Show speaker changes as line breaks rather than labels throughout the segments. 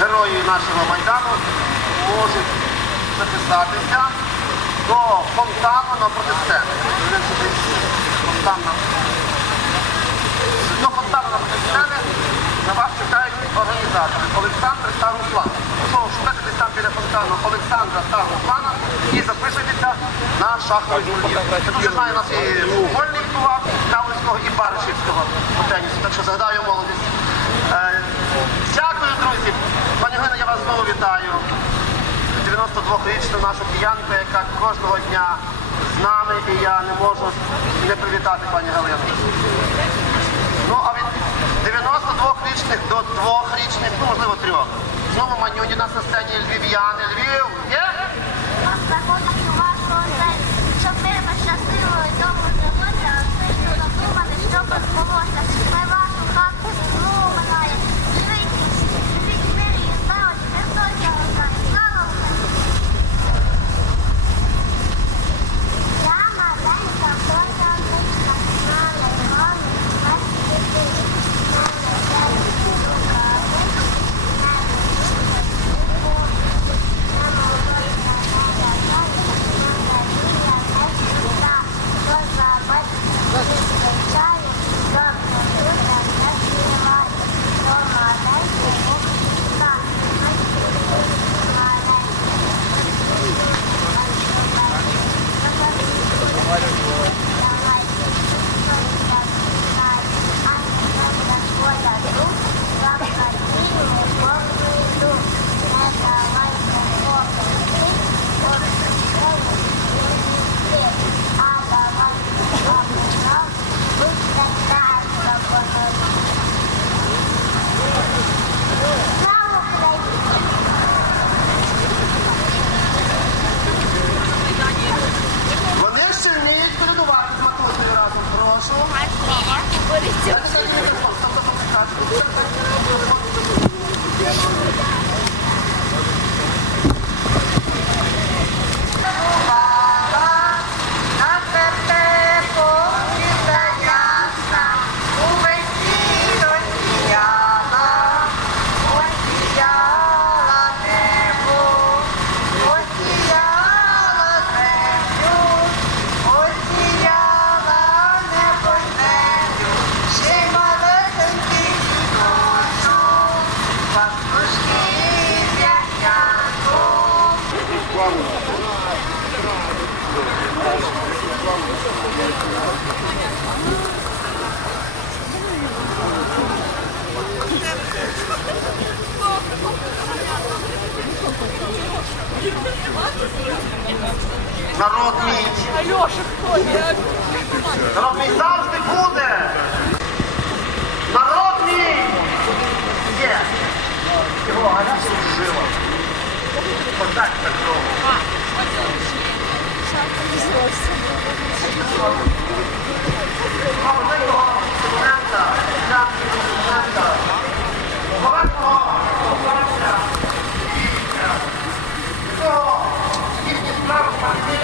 герої нашого Майдану можуть записатися до фонтану напроти сцени. До фонтану напроти сцени на вас чекають організатори Олександр та Руслан. Що шукайте там біля фонтану Олександра та Руслана і записуйтеся на шаховий турнір. Дуже знаю, у нас і футбольний відбував, Кавлицького і Баришівського по тенісу, так що загадаю молодість. Е, Дякую, друзі. Галина, я вас знову вітаю. 92-річну нашу киянку, яка кожного дня з нами, і я не можу не привітати пані Галину. Ну, а від 92-річних до 2-річних, ну, можливо, трьох. Знову манюні на сцені львів'яни. Львів, є?
Нас заходить оселю, щоб ви щасливо і довго жили, а все, що задумали, щоб.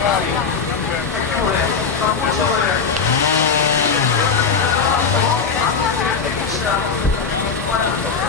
Thank you.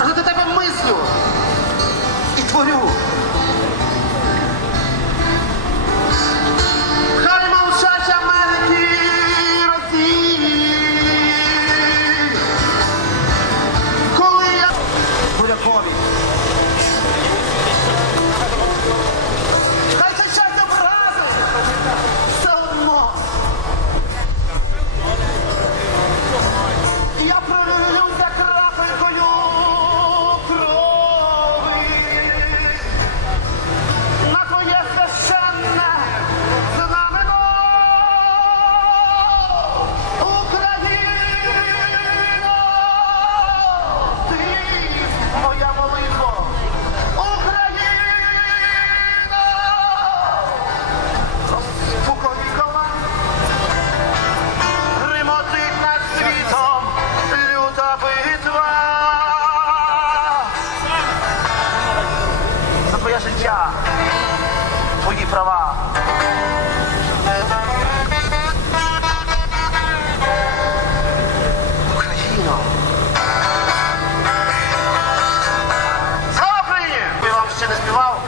А до тебе мислю і творю. життя, твої права. Україно! Слава Україні! Я
вам ще не співав.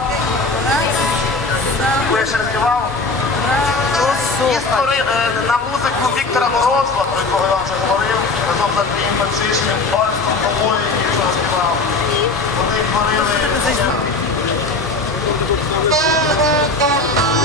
Яку я ще не співав? Е,
на
музику Віктора Морозова, про якого я вам вже говорив, разом з Андрієм Панчишним, Барськом, Повою, який вчора співав. Вони творили... Thank you.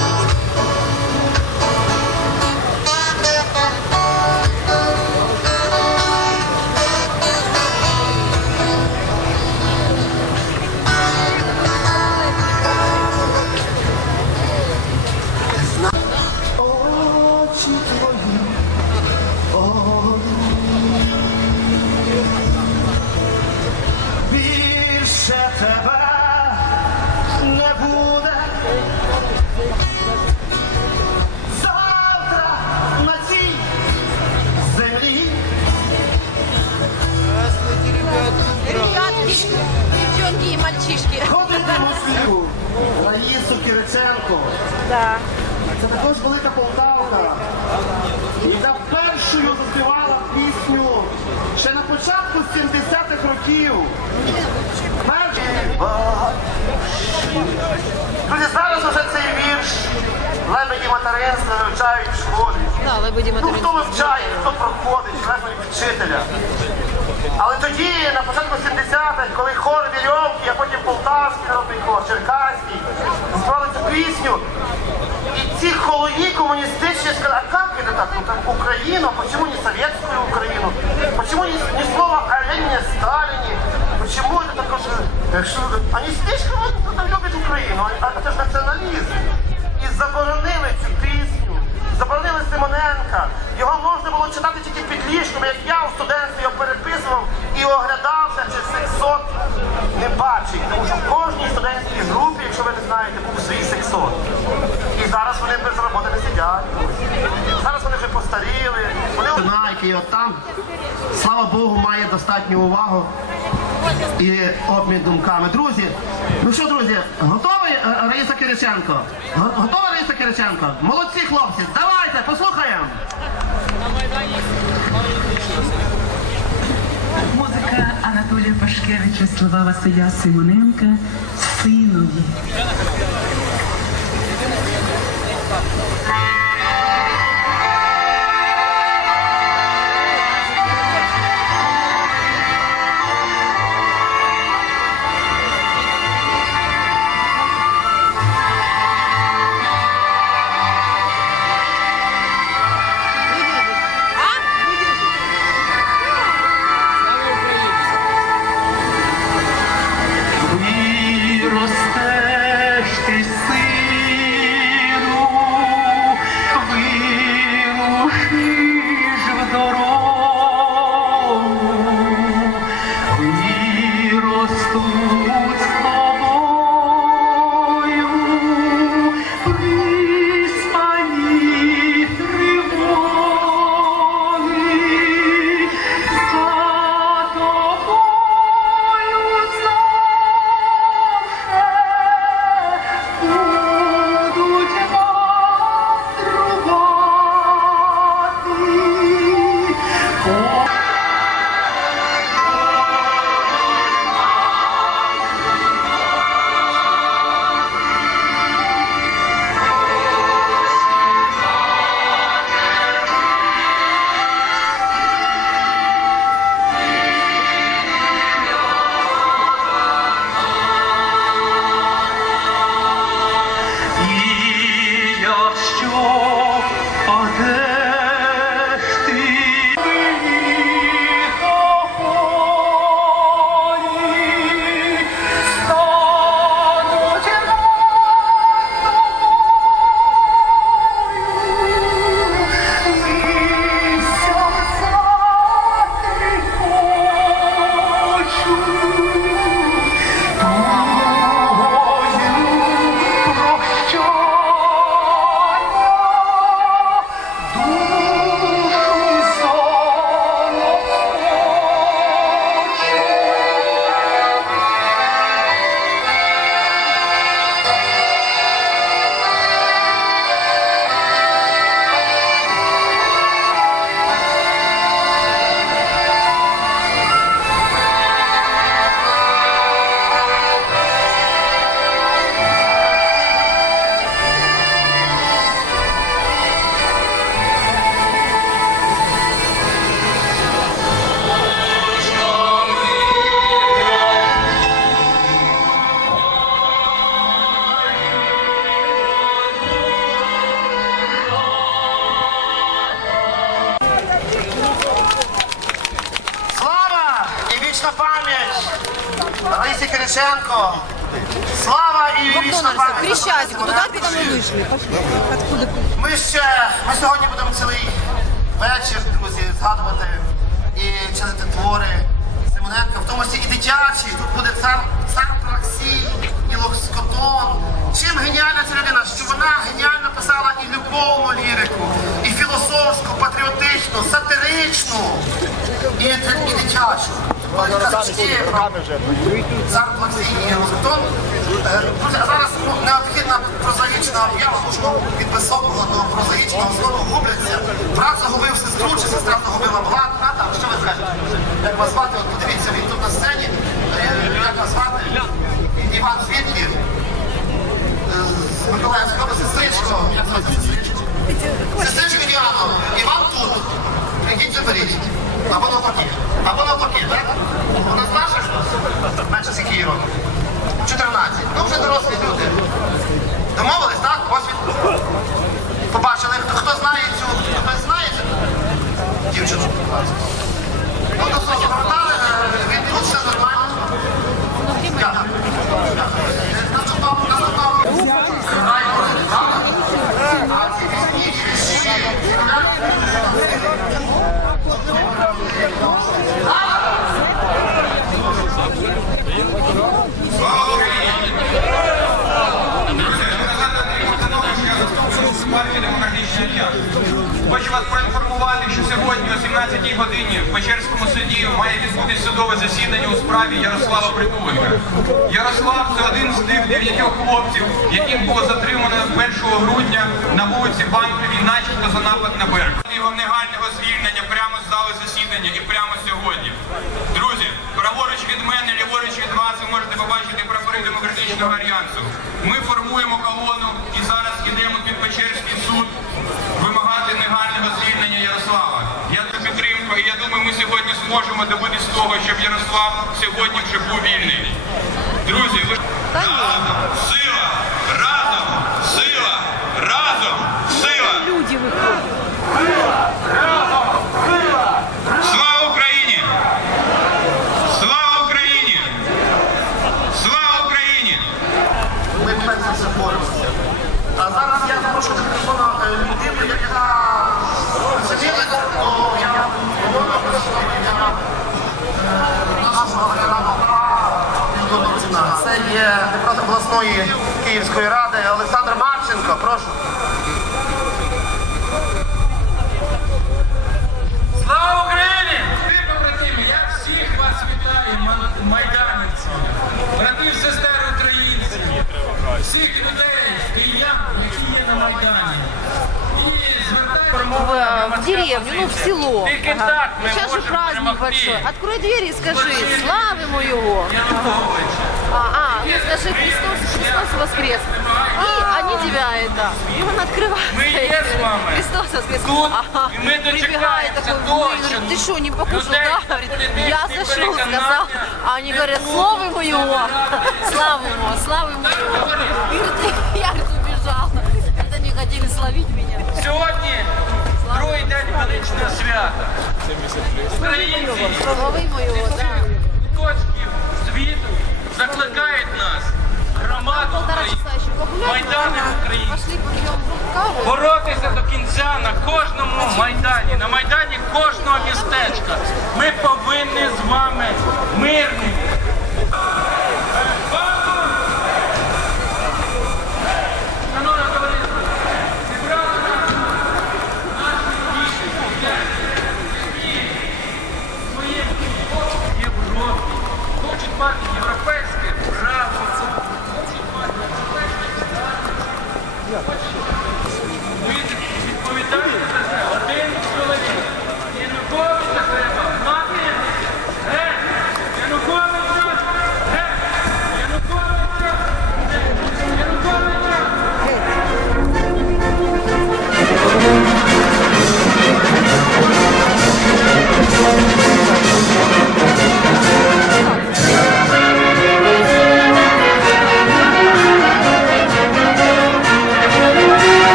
Да.
Це також велика Полтавка, яка першою заспівала пісню ще на початку 70-х років. Друзі, зараз уже цей вірш лебеді материнства вивчають в школі.
Да, лебеді
Ну, хто вивчає, хто проходить, лебеді вчителя. Але тоді, на початку 70-х, коли хор Вірьовки, а потім Полтавський народний хор, Черкаський, співали цю пісню, и ці холои коммунистические сказали, а как это так? Ну там Украина, почему не советскую Украину? Почему ни, ни слова о Ленине, Сталине? Почему это такое, что, э, что они слишком ну, там любят Украину, а это ж націоналізм. І заборонили цю пісню, заборонили Симоненка. Його можна було читати тільки під ліжком, як я у студентстві його переписував і оглядався, чи сексот не бачить. Тому що в кожній студентській групі, якщо ви не знаєте, був свій сексот. І зараз вони без роботи не сидять. Зараз вони вже постаріли. Вони який от там, слава Богу, має достатню увагу і обмін думками. Друзі, ну що, друзі, готові е, Раїса Кириченко? Готова Раїса Кириченко? Молодці хлопці, давайте, послухаємо.
Музика Анатолія Пашкевича, слова Василя Симоненка синові.
Мы вышли. Откуда?
Ми ще ми сьогодні будемо цілий вечір, друзі, згадувати і читати твори Симоненка, в тому числі і дитячі. Тут буде цар цар Праксій, і Лоскотон. Чим геніальна ця людина? Що вона геніально писала і любовну лірику, і філософську, патріотичну, сатиричну, і, і дитячу. Казочки про Цар Плаксій і Лоскотон. Е, Друзі, а зараз необхідна прозаїчна об'ява, що від високого до прозаїчного знову губляться. Брат загубив сестру, чи сестра загубила брат, брата. Що ви скажете? Як вас звати? От подивіться, він тут на сцені. Як вас звати? Іван звідки? Е, З сестричко. Як? Сестричко Діано, Іван тут. Прийдіть заберіть. Або навпаки. Або навпаки, так? У нас старше хтось? Менше скільки років? 14. Ну вже дорослі люди. Домовились, так? Ось він. Побачили, хто, хто знає цю, хтось знає цю дівчину? Ну, до свого
16-й годині в Печерському суді має відбутися судове засідання у справі Ярослава Притуленка. Ярослав це один з тих дев'ятьох хлопців, яким було затримано 1 грудня на вулиці Банковій, начебто за напад на берег. Його негального звільнення прямо з зали засідання і прямо сьогодні. Друзі, праворуч від мене, ліворуч від вас, ви можете побачити прапори демократичного альянсу. Ми формуємо колону і зараз йдемо під Печерський суд. Зможемо добитися того, щоб Ярослав сьогодні вже був вільний. Друзі, ви разом, сила, разом, сила, разом, сила.
Люди выходят. В, в деревню, ну в село.
Тільки
Ага.
так ми
Сейчас же
можемо
праздник
перемогти.
большой. Открой дверь и скажи, славимо его.
Януковича.
А, а, ну скажи, Христос, Христос воскрес. И они тебя это, и он открывает.
Мы є з вами.
Христос воскрес.
Тут,
Ага.
і ми
Прибегает
дочекаємося
такой,
того,
говорит,
що
ты что, не покушал?
людей
Да, говорит,
політичні
я зашел,
переконання
сказал. А они говорят, славимо его. Славимо, славимо его. И говорит, я говорит, убежал. Это не хотели словить меня.
Українці куточків світу закликають нас, громаду майдани України, боротися до кінця на кожному майдані, на майдані кожного містечка. Ми повинні з вами мирні.